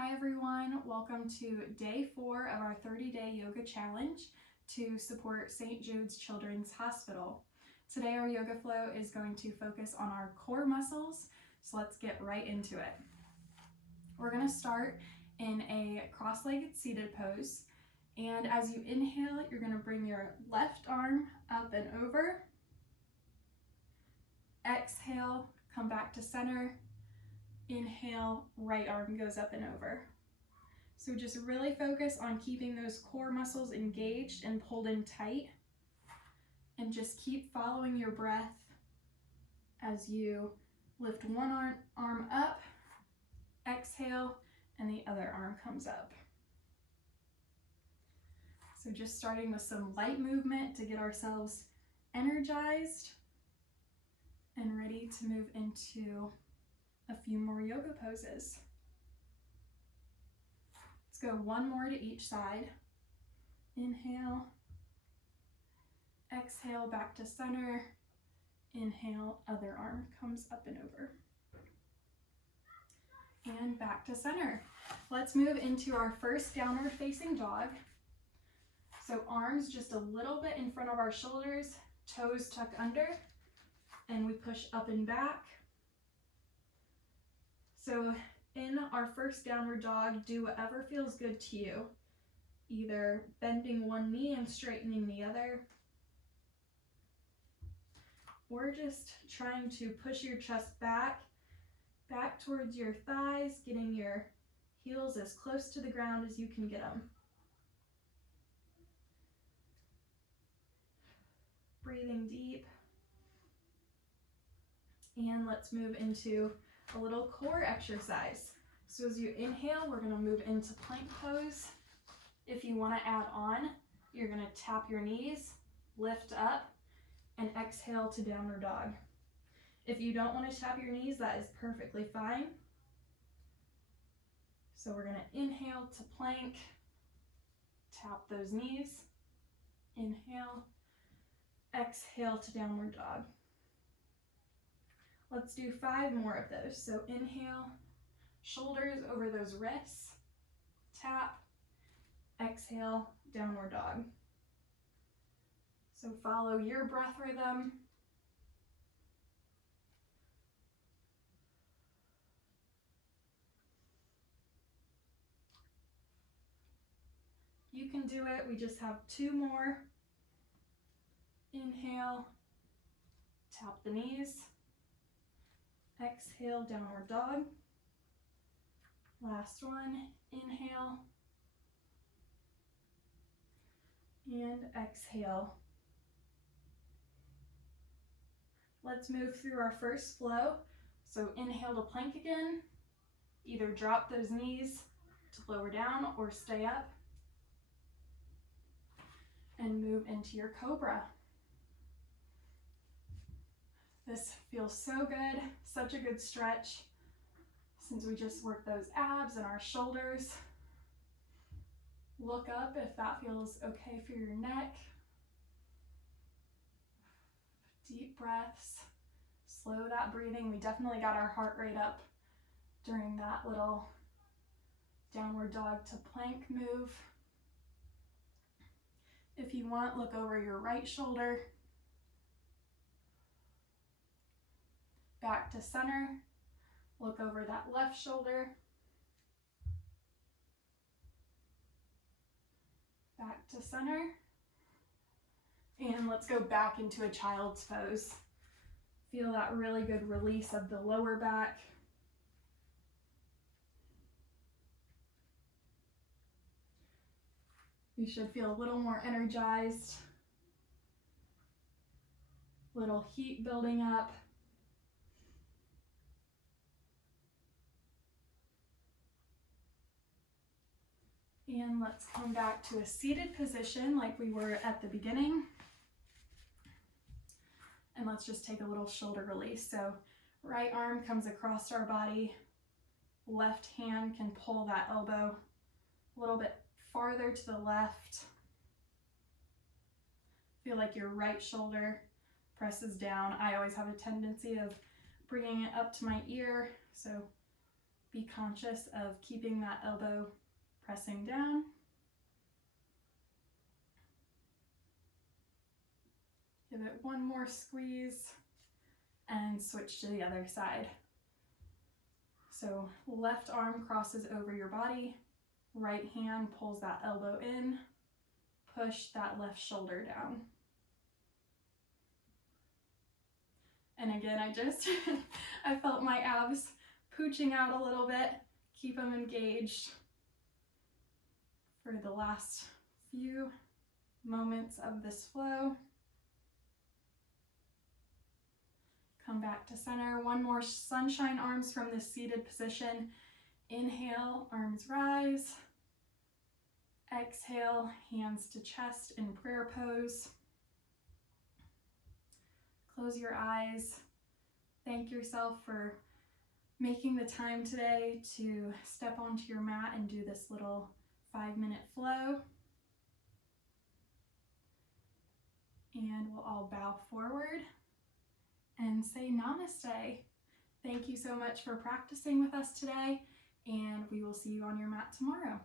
Hi everyone, welcome to day 4 of our 30-day yoga challenge to support St. Jude's Children's Hospital. Today our yoga flow is going to focus on our core muscles, so let's get right into it. We're going to start in a cross-legged seated pose, and as you inhale, you're going to bring your left arm up and over. Exhale, come back to center. Inhale, right arm goes up and over. So just really focus on keeping those core muscles engaged and pulled in tight. And just keep following your breath as you lift one arm up, exhale, and the other arm comes up. So just starting with some light movement to get ourselves energized and ready to move into a few more yoga poses. Let's go one more to each side. Inhale, exhale, back to center. Inhale, other arm comes up and over. And back to center. Let's move into our first downward facing dog. So arms just a little bit in front of our shoulders, toes tuck under, and we push up and back. So in our first downward dog, do whatever feels good to you. Either bending one knee and straightening the other, or just trying to push your chest back towards your thighs, getting your heels as close to the ground as you can get them. Breathing deep. And let's move into a little core exercise. So as you inhale, we're going to move into plank pose. If you want to add on, you're going to tap your knees, lift up, and exhale to downward dog. If you don't want to tap your knees, that is perfectly fine. So we're going to inhale to plank, tap those knees, inhale, exhale to downward dog. Let's do 5 more of those. So inhale, shoulders over those wrists, tap, exhale, downward dog. So follow your breath rhythm. You can do it. We just have 2 more. Inhale, tap the knees. Exhale, downward dog. Last one, inhale. And exhale. Let's move through our first flow. So inhale to plank again. Either drop those knees to lower down or stay up. And move into your cobra. This feels so good, such a good stretch since we just worked those abs and our shoulders. Look up if that feels okay for your neck. Deep breaths, slow that breathing. We definitely got our heart rate up during that little downward dog to plank move. If you want, look over your right shoulder. Back to center. Look over that left shoulder. Back to center. And let's go back into a child's pose. Feel that really good release of the lower back. You should feel a little more energized. Little heat building up. And let's come back to a seated position like we were at the beginning. And let's just take a little shoulder release. So right arm comes across our body. Left hand can pull that elbow a little bit farther to the left. Feel like your right shoulder presses down. I always have a tendency of bringing it up to my ear. So Be conscious of keeping that elbow pressing down. Give it one more squeeze and switch to the other side. So left arm crosses over your body, right hand pulls that elbow in, push that left shoulder down. And again, I felt my abs pooching out a little bit. Keep them engaged for the last few moments of this flow. Come back to center. One more sunshine arms from the seated position. Inhale, arms rise. Exhale, hands to chest in prayer pose. Close your eyes. Thank yourself for making the time today to step onto your mat and do this little 5-minute flow. And we'll all bow forward and say namaste. Thank you so much for practicing with us today, and we will see you on your mat tomorrow.